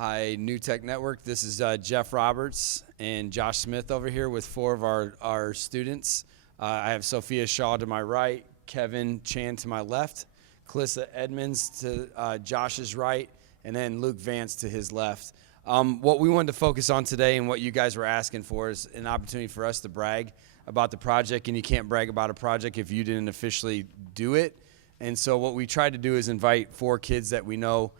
Hi, New Tech Network. This is Jeff Roberts and Josh Smith over here with four of our students. I have Sophia Shaw to my right, Kevin Chan to my left, Calissa Edmonds to Josh's right, and then Luke Vance to his left. What we wanted to focus on today and what you guys were asking for is an opportunity for us to brag about the project, and you can't brag about a project if you didn't officially do it. And so what we tried to do is invite four kids that we know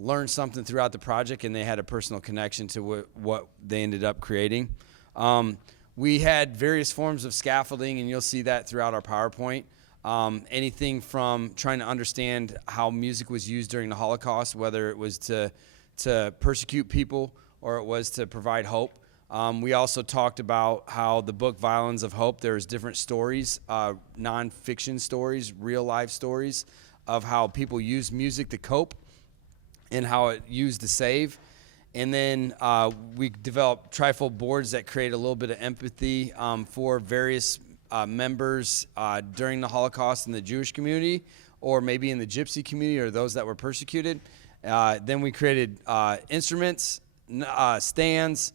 learned something throughout the project, and they had a personal connection to what they ended up creating. We had various forms of scaffolding, and you'll see that throughout our PowerPoint. Anything from trying to understand how music was used during the Holocaust, whether it was to persecute people or it was to provide hope. We also talked about how the book Violins of Hope, there's different stories, nonfiction stories, real life stories of how people use music to cope and how it used to save. And then we developed trifold boards that create a little bit of empathy for various members during the Holocaust in the Jewish community, or maybe in the Gypsy community, or those that were persecuted. Then we created instruments, stands.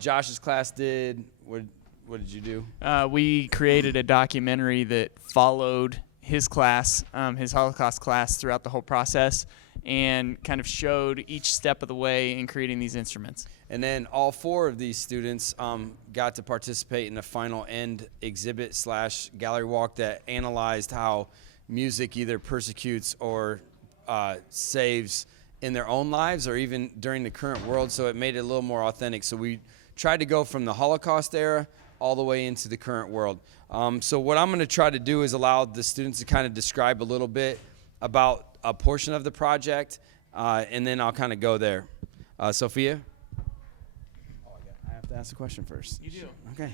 Josh's class did, what did you do? We created a documentary that followed his class, his Holocaust class, throughout the whole process, and kind of showed each step of the way in creating these instruments. And then all four of these students got to participate in the final end exhibit / gallery walk that analyzed how music either persecutes or saves in their own lives or even during the current world, so it made it a little more authentic. So we tried to go from the Holocaust era all the way into the current world. So what I'm going to try to do is allow the students to kind of describe a little bit about a portion of the project, and then I'll kind of go there. Sophia? I have to ask a question first. You do. Okay.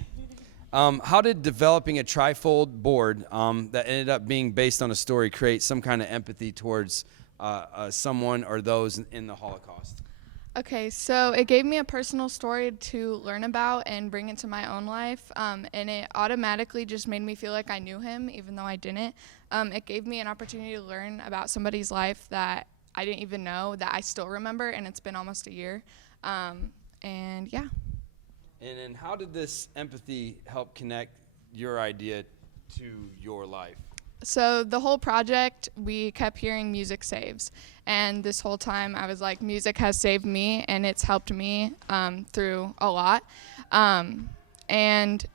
How did developing a trifold board that ended up being based on a story create some kind of empathy towards someone or those in the Holocaust? Okay, so it gave me a personal story to learn about and bring into my own life, and it automatically just made me feel like I knew him, even though I didn't. It gave me an opportunity to learn about somebody's life that I didn't even know, that I still remember, and it's been almost a year. And yeah. And then how did this empathy help connect your idea to your life? So the whole project, we kept hearing music saves. And this whole time I was like, music has saved me, and it's helped me through a lot. And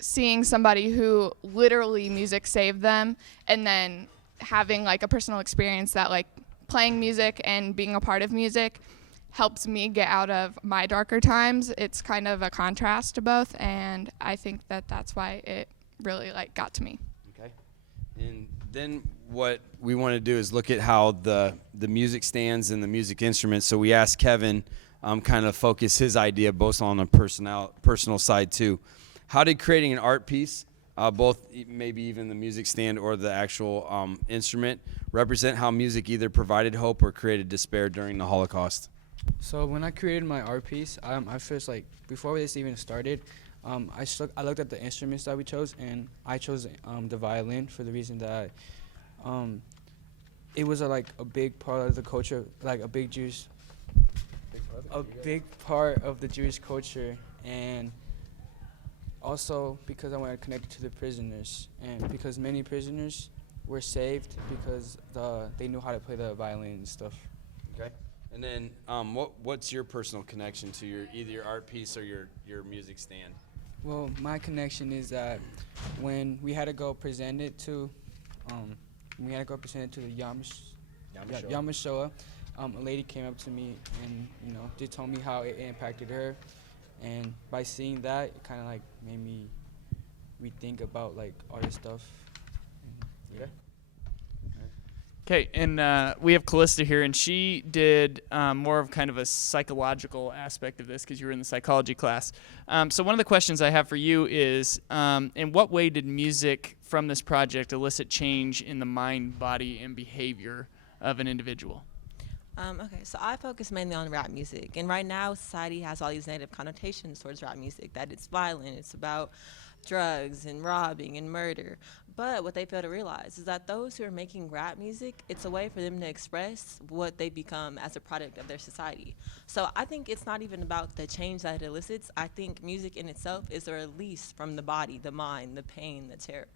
seeing somebody who literally music saved them, and then having like a personal experience that like playing music and being a part of music helps me get out of my darker times. It's kind of a contrast to both, and I think that that's why it really like got to me. Okay. And then what we want to do is look at how the music stands and the music instruments. So we asked Kevin kind of focus his idea both on a personal side too. How did creating an art piece, both maybe even the music stand or the actual instrument, represent how music either provided hope or created despair during the Holocaust? So when I created my art piece, I first, like, before this even started, I looked at the instruments that we chose, and I chose the violin for the reason that it was a big part of the culture, like a big part of the Jewish culture, and also because I wanted to connect it to the prisoners, and because many prisoners were saved because they knew how to play the violin and stuff. Okay. And then what's your personal connection to either your art piece or your music stand? Well, my connection is that when we had to go present it to the Yom HaShoah, a lady came up to me and just told me how it impacted her, and by seeing that, it kind of like made me rethink about like all this stuff. And, yeah. Okay, and we have Callista here, and she did more of kind of a psychological aspect of this because you were in the psychology class. So one of the questions I have for you is, in what way did music from this project elicit change in the mind, body, and behavior of an individual? Okay, so I focus mainly on rap music, and right now society has all these negative connotations towards rap music, that it's violent, it's about drugs and robbing and murder. But what they fail to realize is that those who are making rap music, it's a way for them to express what they become as a product of their society. So I think it's not even about the change that it elicits. I think music in itself is a release from the body, the mind, the pain, the terror.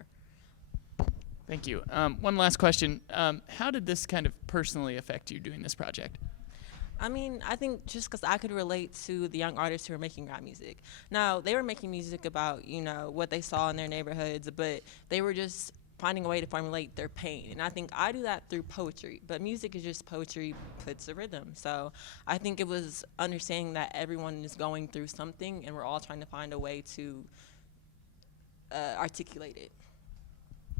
Thank you. One last question. How did this kind of personally affect you doing this project? I mean, I think just because I could relate to the young artists who were making rap music. Now, they were making music about, what they saw in their neighborhoods, but they were just finding a way to formulate their pain. And I think I do that through poetry, but music is just poetry puts a rhythm. So I think it was understanding that everyone is going through something and we're all trying to find a way to articulate it.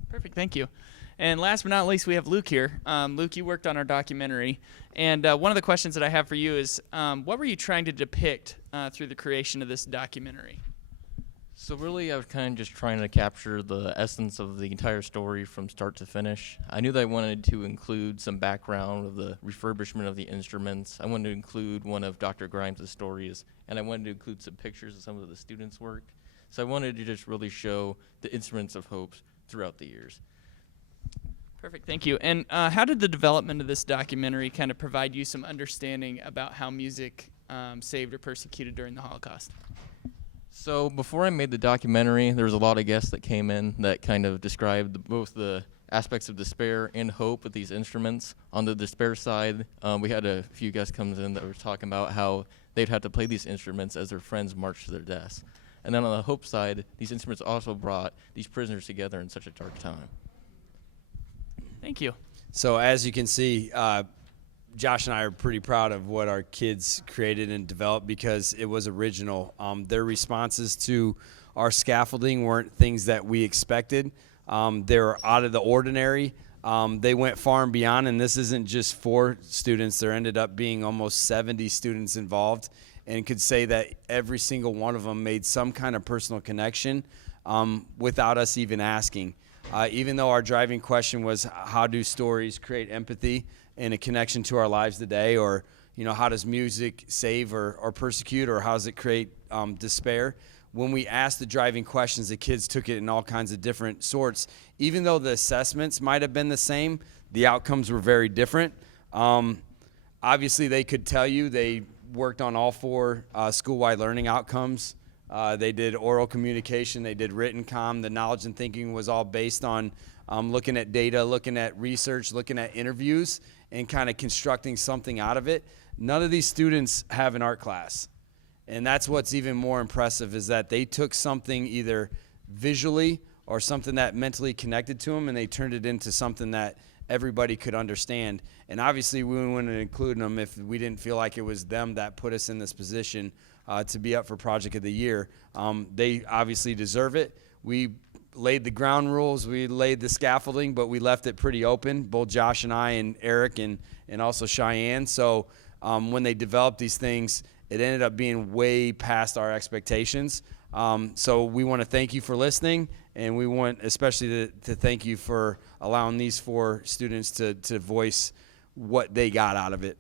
Perfect, thank you. And last but not least, we have Luke here. Luke, you worked on our documentary. And one of the questions that I have for you is, what were you trying to depict through the creation of this documentary? So really, I was kind of just trying to capture the essence of the entire story from start to finish. I knew that I wanted to include some background of the refurbishment of the instruments. I wanted to include one of Dr. Grimes' stories, and I wanted to include some pictures of some of the students' work. So I wanted to just really show the instruments of hope throughout the years. Perfect, thank you. And how did the development of this documentary kind of provide you some understanding about how music saved or persecuted during the Holocaust? So before I made the documentary, there was a lot of guests that came in that kind of described both the aspects of despair and hope with these instruments. On the despair side, we had a few guests come in that were talking about how they'd have to play these instruments as their friends marched to their deaths. And then on the hope side, these instruments also brought these prisoners together in such a dark time. Thank you. So as you can see, Josh and I are pretty proud of what our kids created and developed because it was original. Their responses to our scaffolding weren't things that we expected. They were out of the ordinary. They went far and beyond, and this isn't just 4 students. There ended up being almost 70 students involved, and could say that every single one of them made some kind of personal connection without us even asking. Even though our driving question was, how do stories create empathy and a connection to our lives today? Or, how does music save or persecute, or how does it create despair? When we asked the driving questions, the kids took it in all kinds of different sorts. Even though the assessments might have been the same, the outcomes were very different. Obviously, they could tell you they worked on all 4 school-wide learning outcomes. They did oral communication, they did written comm. The knowledge and thinking was all based on looking at data, looking at research, looking at interviews, and kind of constructing something out of it. None of these students have an art class. And that's what's even more impressive, is that they took something either visually or something that mentally connected to them, and they turned it into something that everybody could understand. And obviously we wouldn't include them if we didn't feel like it was them that put us in this position to be up for Project of the Year. They obviously deserve it. We laid the ground rules, we laid the scaffolding, but we left it pretty open, both Josh and I and Eric and also Cheyenne. So when they developed these things, it ended up being way past our expectations. So we want to thank you for listening, and we want especially to thank you for allowing these 4 students to voice what they got out of it.